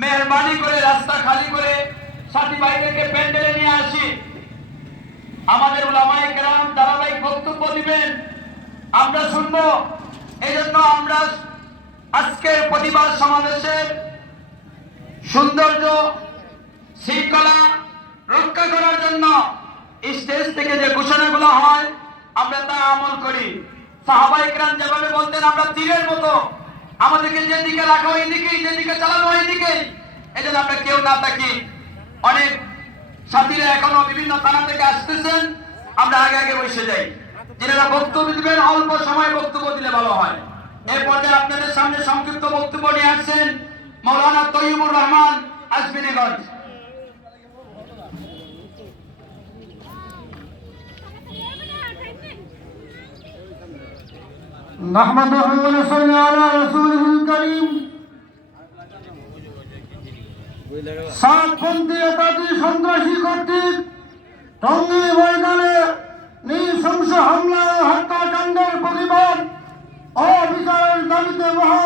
মেহরবানি করে, রাস্তা খালি করে সাথী ভাইদেরকে প্যান্ডেলে নিয়ে আসি। আমাদের ওলামায়ে গ্রাম ধারাবাহিক বক্তব্য দিবেন। আমরা শুনব। জন্য আমরা আজকের প্রতিবাদ সমাবেশের সৌন্দর্য, শৃঙ্খলা রক্ষা করার জন্য স্টেজ থেকে যে ঘোষণাগুলো হয়, আমরা তা আমল করি। সাহাবাই একরাম যেভাবে বলতেন, আমরা তীরের মতো আমাদেরকে যেদিকে রাখো ওই দিকে যেদিকে চালানো ওই দিকে এই জন্য আমরা কেউ না থাকি। অনেক সাথীরা এখনও বিভিন্ন থানা থেকে আসতেছেন। আমরা আগে আগে বসে যাই। যেটা বক্তব্য দিবেন, অল্প সময় বক্তব্য দিলে ভালো হয়। পর্যায়ে আপনাদের সামনে সংক্ষিপ্ত বক্তব্য নিয়ে আসছেন মৌলানা তৈবুর রহমান আসবিনীগঞ্জ نحمده ونصلي على رسوله الكريم সাতপন্থী একাধি সন্ত্রাসী কর্তৃক টঙ্গী ময়দানে নৃশংস হামলা ও হত্যাকাণ্ডের প্রতিবাদ ও বিচারের দাবিতে মহা